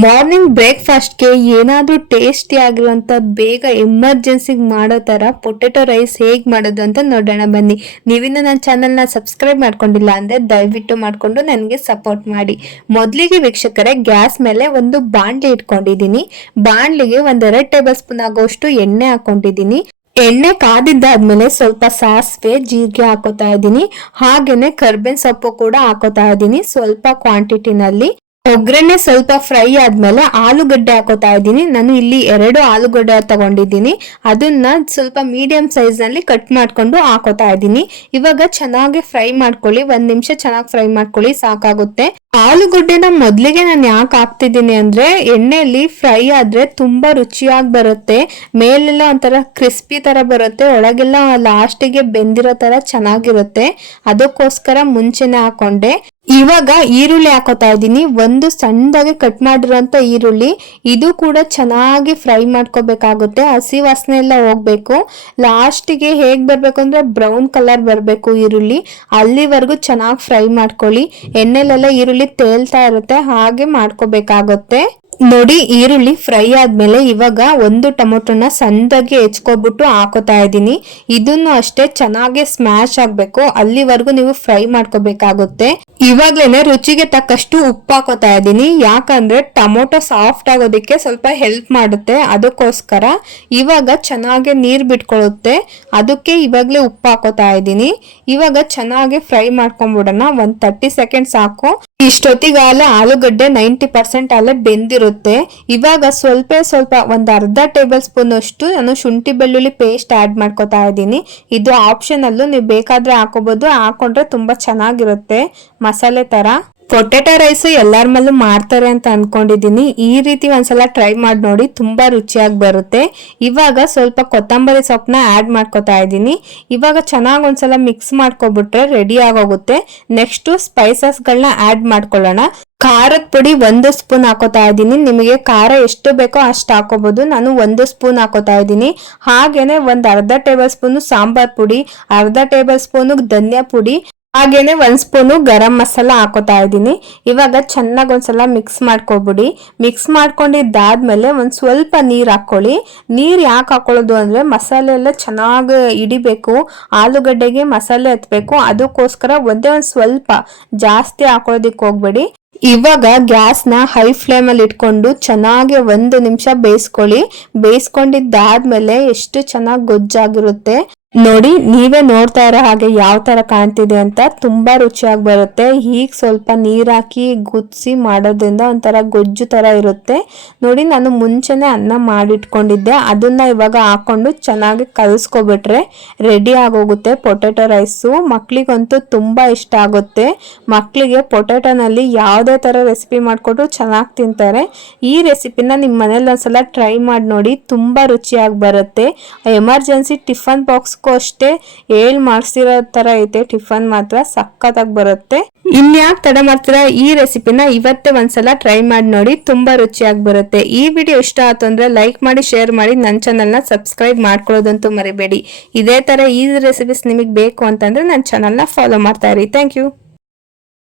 Morning ಬ್ರೇಕ್ಫಾಸ್ಟ್ಗೆ ಏನಾದರೂ tasty ಆಗಿರುವಂಥ ಬೇಗ ಎಮರ್ಜೆನ್ಸಿಗೆ ಮಾಡೋ ಥರ ಪೊಟೆಟೊ ರೈಸ್ ಹೇಗೆ ಮಾಡೋದು ಅಂತ ನೋಡೋಣ ಬನ್ನಿ. ನೀವಿನ್ನು ನನ್ನ ಚಾನಲ್ನ ಸಬ್ಸ್ಕ್ರೈಬ್ ಮಾಡ್ಕೊಂಡಿಲ್ಲ ಅಂದರೆ ದಯವಿಟ್ಟು ಮಾಡಿಕೊಂಡು ನನಗೆ ಸಪೋರ್ಟ್ ಮಾಡಿ. ಮೊದಲಿಗೆ ವೀಕ್ಷಕರೇ, ಗ್ಯಾಸ್ ಮೇಲೆ ಒಂದು ಬಾಣಲಿ ಇಟ್ಕೊಂಡಿದ್ದೀನಿ. ಬಾಣಲಿಗೆ 1-2 ಟೇಬಲ್ ಸ್ಪೂನ್ ಆಗೋಷ್ಟು ಎಣ್ಣೆ ಹಾಕೊಂಡಿದ್ದೀನಿ. ಎಣ್ಣೆ ಕಾದಿದ್ದಾದ್ಮೇಲೆ ಸ್ವಲ್ಪ ಸಾಸಿವೆ, ಜೀರಿಗೆ ಹಾಕೋತಾ ಇದ್ದೀನಿ. ಹಾಗೇನೆ ಕರ್ಬೇವಿನ ಸೊಪ್ಪು ಕೂಡ ಹಾಕೋತಾ ಇದ್ದೀನಿ ಸ್ವಲ್ಪ ಕ್ವಾಂಟಿಟಿನಲ್ಲಿ. ಒಗ್ಗರಣೆ ಸ್ವಲ್ಪ ಫ್ರೈ ಆದ್ಮೇಲೆ ಆಲೂಗಡ್ಡೆ ಹಾಕೋತಾ ಇದ್ದೀನಿ. ನಾನು ಇಲ್ಲಿ 2 ಆಲೂಗಡ್ಡೆ ತಗೊಂಡಿದ್ದೀನಿ. ಅದನ್ನ ಸ್ವಲ್ಪ ಮೀಡಿಯಂ ಸೈಜ್ ನಲ್ಲಿ ಕಟ್ ಮಾಡ್ಕೊಂಡು ಹಾಕೋತಾ ಇದ್ದೀನಿ. ಇವಾಗ ಚೆನ್ನಾಗಿ ಫ್ರೈ ಮಾಡ್ಕೊಳ್ಳಿ, 1 ನಿಮಿಷ ಚೆನ್ನಾಗಿ ಫ್ರೈ ಮಾಡ್ಕೊಳ್ಳಿ, ಸಾಕಾಗುತ್ತೆ. ಆಲೂಗಡ್ಡೆನ ಮೊದ್ಲಿಗೆ ನಾನು ಯಾಕೆ ಹಾಕ್ತಿದ್ದೀನಿ ಅಂದ್ರೆ, ಎಣ್ಣೆಯಲ್ಲಿ ಫ್ರೈ ಆದ್ರೆ ತುಂಬಾ ರುಚಿಯಾಗಿ ಬರುತ್ತೆ. ಮೇಲೆಲ್ಲ ಒಂಥರ ಕ್ರಿಸ್ಪಿ ತರ ಬರುತ್ತೆ, ಒಳಗೆಲ್ಲ ಲಾಸ್ಟಿಗೆ ಬೆಂದಿರೋ ತರ ಚೆನ್ನಾಗಿರುತ್ತೆ. ಅದಕ್ಕೋಸ್ಕರ ಮುಂಚೆನೆ ಹಾಕೊಂಡೆ. ಇವಾಗ ಈರುಳ್ಳಿ ಹಾಕೋತಾ ಇದ್ದೀನಿ. ಒಂದು ಸಣ್ಣದಾಗಿ ಕಟ್ ಮಾಡಿರೋಂಥ ಈರುಳ್ಳಿ. ಇದು ಕೂಡ ಚೆನ್ನಾಗಿ ಫ್ರೈ ಮಾಡ್ಕೋಬೇಕಾಗುತ್ತೆ. ಹಸಿ ವಾಸನೆ ಎಲ್ಲ ಹೋಗ್ಬೇಕು. ಲಾಸ್ಟಿಗೆ ಹೇಗ್ ಬರ್ಬೇಕು ಅಂದ್ರೆ ಬ್ರೌನ್ ಕಲರ್ ಬರಬೇಕು ಈರುಳ್ಳಿ. ಅಲ್ಲಿವರೆಗೂ ಚೆನ್ನಾಗಿ ಫ್ರೈ ಮಾಡ್ಕೊಳ್ಳಿ. ಎಣ್ಣೆಲೆಲ್ಲ ಈರುಳ್ಳಿ ತೇಲ್ತಾ ಇರುತ್ತೆ, ಹಾಗೆ ಮಾಡ್ಕೋಬೇಕಾಗುತ್ತೆ. ನೋಡಿ, ಈರುಳ್ಳಿ ಫ್ರೈ ಆದ್ಮೇಲೆ ಇವಾಗ 1 ಟೊಮೊಟೊನ ಸಣ್ಣದಾಗಿ ಹೆಚ್ಕೊಬಿಟ್ಟು ಹಾಕೋತಾ ಇದ್ದೀನಿ. ಇದನ್ನು ಅಷ್ಟೇ ಚೆನ್ನಾಗಿ ಸ್ಮ್ಯಾಶ್ ಆಗ್ಬೇಕು, ಅಲ್ಲಿವರೆಗೂ ನೀವು ಫ್ರೈ ಮಾಡ್ಕೋಬೇಕಾಗುತ್ತೆ. ಇವಾಗ್ಲೇನೆ ರುಚಿಗೆ ತಕ್ಕಷ್ಟು ಉಪ್ಪು ಹಾಕೋತಾ ಇದ್ದೀನಿ. ಯಾಕಂದ್ರೆ ಟೊಮೊಟೊ ಸಾಫ್ಟ್ ಆಗೋದಕ್ಕೆ ಸ್ವಲ್ಪ ಹೆಲ್ಪ್ ಮಾಡುತ್ತೆ, ಅದಕ್ಕೋಸ್ಕರ. ಇವಾಗ ಚೆನ್ನಾಗಿ ನೀರ್ ಬಿಟ್ಕೊಳ್ಳುತ್ತೆ, ಅದಕ್ಕೆ ಇವಾಗ್ಲೇ ಉಪ್ಪು ಹಾಕೋತಾ ಇದ್ದೀನಿ. ಇವಾಗ ಚೆನ್ನಾಗಿ ಫ್ರೈ ಮಾಡ್ಕೊಂಡ್ಬಿಡೋಣ. 30 ಸೆಕೆಂಡ್ಸ್ ಸಾಕು. ಇಷ್ಟೊತ್ತಿಗಾಲ ಆಲೂಗಡ್ಡೆ 90% ಅಲ್ಲೇ ಬೆಂದಿರುತ್ತೆ. ಇವಾಗ ಸ್ವಲ್ಪ 1/2 ಟೇಬಲ್ ಸ್ಪೂನ್ ಅಷ್ಟು ನಾನು ಶುಂಠಿ ಬೆಳ್ಳುಳ್ಳಿ ಪೇಸ್ಟ್ ಆಡ್ ಮಾಡ್ಕೋತಾ ಇದ್ದೀನಿ. ಇದು ಆಪ್ಷನಲ್ಲು, ನೀವು ಬೇಕಾದ್ರೆ ಹಾಕೋಬಹುದು, ಹಾಕೊಂಡ್ರೆ ತುಂಬಾ ಚೆನ್ನಾಗಿರುತ್ತೆ ಮಸಾಲೆ ತರ. ಪೊಟೆಟೊ ರೈಸ್ ಎಲ್ಲಾರ ಮೇಲೂ ಮಾಡ್ತಾರೆ ಅಂತ ಅನ್ಕೊಂಡಿದ್ದೀನಿ. ಈ ರೀತಿ ಒಂದ್ಸಲ ಟ್ರೈ ಮಾಡಿ ನೋಡಿ, ತುಂಬಾ ರುಚಿಯಾಗಿ ಬರುತ್ತೆ. ಇವಾಗ ಸ್ವಲ್ಪ ಕೊತ್ತಂಬರಿ ಸೊಪ್ಪನ್ನ ಆಡ್ ಮಾಡ್ಕೋತಾ ಇದ್ದೀನಿ. ಇವಾಗ ಚೆನ್ನಾಗಿ ಒಂದ್ಸಲ ಮಿಕ್ಸ್ ಮಾಡ್ಕೊಬಿಟ್ರೆ ರೆಡಿ ಆಗೋಗುತ್ತೆ. ನೆಕ್ಸ್ಟ್ ಸ್ಪೈಸಸ್ ಗಳನ್ನ ಆಡ್ ಮಾಡ್ಕೊಳ್ಳೋಣ. ಖಾರದ ಪುಡಿ 1 ಸ್ಪೂನ್ ಹಾಕೋತಾ ಇದ್ದೀನಿ. ನಿಮಗೆ ಖಾರ ಎಷ್ಟು ಬೇಕೋ ಅಷ್ಟು ಹಾಕೋಬಹುದು. ನಾನು 1 ಸ್ಪೂನ್ ಹಾಕೋತಾ ಇದ್ದೀನಿ. ಹಾಗೇನೆ 1/2 ಟೇಬಲ್ ಸ್ಪೂನ್ ಸಾಂಬಾರ್ ಪುಡಿ, 1/2 ಟೇಬಲ್ ಸ್ಪೂನ್ ಧನಿಯಾ ಪುಡಿ, ಹಾಗೇನೆ 1 ಸ್ಪೂನು ಗರಂ ಮಸಾಲ ಹಾಕೋತಾ ಇದ್ದೀನಿ. ಇವಾಗ ಚೆನ್ನಾಗಿ ಒಂದ್ಸಲ ಮಿಕ್ಸ್ ಮಾಡ್ಕೊಬಿಡಿ. ಮಿಕ್ಸ್ ಮಾಡ್ಕೊಂಡಿದ್ದಾದ್ಮೇಲೆ ಒಂದ್ ಸ್ವಲ್ಪ ನೀರ್ ಹಾಕೊಳ್ಳಿ. ನೀರ್ ಯಾಕೆ ಹಾಕೊಳ್ಳೋದು ಅಂದ್ರೆ, ಮಸಾಲೆ ಎಲ್ಲ ಚೆನ್ನಾಗಿ ಹಿಡಿಬೇಕು, ಆಲೂಗಡ್ಡೆಗೆ ಮಸಾಲೆ ಹತ್ಬೇಕು. ಅದಕ್ಕೋಸ್ಕರ ಒಂದೇ ಸ್ವಲ್ಪ, ಜಾಸ್ತಿ ಹಾಕೊಳ್ಳೋದಿಕ್ ಹೋಗ್ಬೇಡಿ. ಇವಾಗ ಗ್ಯಾಸ್ನ ಹೈ ಫ್ಲೇಮ್ ಅಲ್ಲಿ ಇಟ್ಕೊಂಡು ಚೆನ್ನಾಗಿ 1 ನಿಮಿಷ ಬೇಯಿಸ್ಕೊಳ್ಳಿ. ಬೇಯಿಸ್ಕೊಂಡಿದ್ದಾದ್ಮೇಲೆ ಎಷ್ಟು ಚೆನ್ನಾಗಿ ಗೊಜ್ಜಾಗಿರುತ್ತೆ ನೋಡಿ. ನೀವೇ ನೋಡ್ತಾ ಇರೋ ಹಾಗೆ ಯಾವ ತರ ಕಾಣ್ತಿದೆ ಅಂತ. ತುಂಬಾ ರುಚಿಯಾಗಿ ಬರುತ್ತೆ. ಹೀಗೆ ಸ್ವಲ್ಪ ನೀರ್ ಹಾಕಿ ಗುದ್ಸಿ ಮಾಡೋದ್ರಿಂದ ಒಂಥರ ಗೊಜ್ಜು ತರ ಇರುತ್ತೆ ನೋಡಿ. ನಾನು ಮುಂಚೆನೆ ಅನ್ನ ಮಾಡಿಟ್ಕೊಂಡಿದ್ದೆ, ಅದನ್ನ ಇವಾಗ ಹಾಕೊಂಡು ಚೆನ್ನಾಗಿ ಕಲ್ಸ್ಕೊಬಿಟ್ರೆ ರೆಡಿ ಆಗೋಗುತ್ತೆ ಪೊಟೆಟೊ ರೈಸು. ಮಕ್ಳಿಗಂತೂ ತುಂಬಾ ಇಷ್ಟ ಆಗುತ್ತೆ. ಮಕ್ಳಿಗೆ ಪೊಟೆಟೊನಲ್ಲಿ ಯಾವುದೇ ತರ ರೆಸಿಪಿ ಮಾಡ್ಕೊಟ್ರು ಚೆನ್ನಾಗಿ ತಿಂತಾರೆ. ಈ ರೆಸಿಪಿನ ನಿಮ್ಮ ಮನೇಲಿ ಒಂದ್ಸಲ ಟ್ರೈ ಮಾಡಿ ನೋಡಿ, ತುಂಬಾ ರುಚಿಯಾಗಿ ಬರುತ್ತೆ. ಎಮರ್ಜೆನ್ಸಿ ಟಿಫನ್ ಬಾಕ್ಸ್ ಅಷ್ಟೇ ಮಾಡ್ಸಿರೋ ತರ ಐತೆ. ಟಿಫನ್ ಮಾತ್ರ ಸಕ್ಕತ್ತಾಗಿ ಬರುತ್ತೆ. ಇನ್ಯಾಕ್ ತಡ ಮಾಡ್ತೀರಾ, ಈ ರೆಸಿಪಿನ ಇವತ್ತೇ ಒಂದ್ಸಲ ಟ್ರೈ ಮಾಡಿ ನೋಡಿ, ತುಂಬಾ ರುಚಿಯಾಗಿ ಬರುತ್ತೆ. ಈ ವಿಡಿಯೋ ಇಷ್ಟ ಆಯ್ತು ಅಂದ್ರೆ ಲೈಕ್ ಮಾಡಿ, ಶೇರ್ ಮಾಡಿ, ನನ್ನ ಚಾನಲ್ನ ಸಬ್ಸ್ಕ್ರೈಬ್ ಮಾಡ್ಕೊಳ್ಳೋದಂತೂ ಮರಿಬೇಡಿ. ಇದೇ ತರ ಈ ರೆಸಿಪೀಸ್ ನಿಮಗೆ ಬೇಕು ಅಂತಂದ್ರೆ ನನ್ನ ಚಾನಲ್ನ ಫಾಲೋ ಮಾಡ್ತಾ ಇರಿ. Thank you.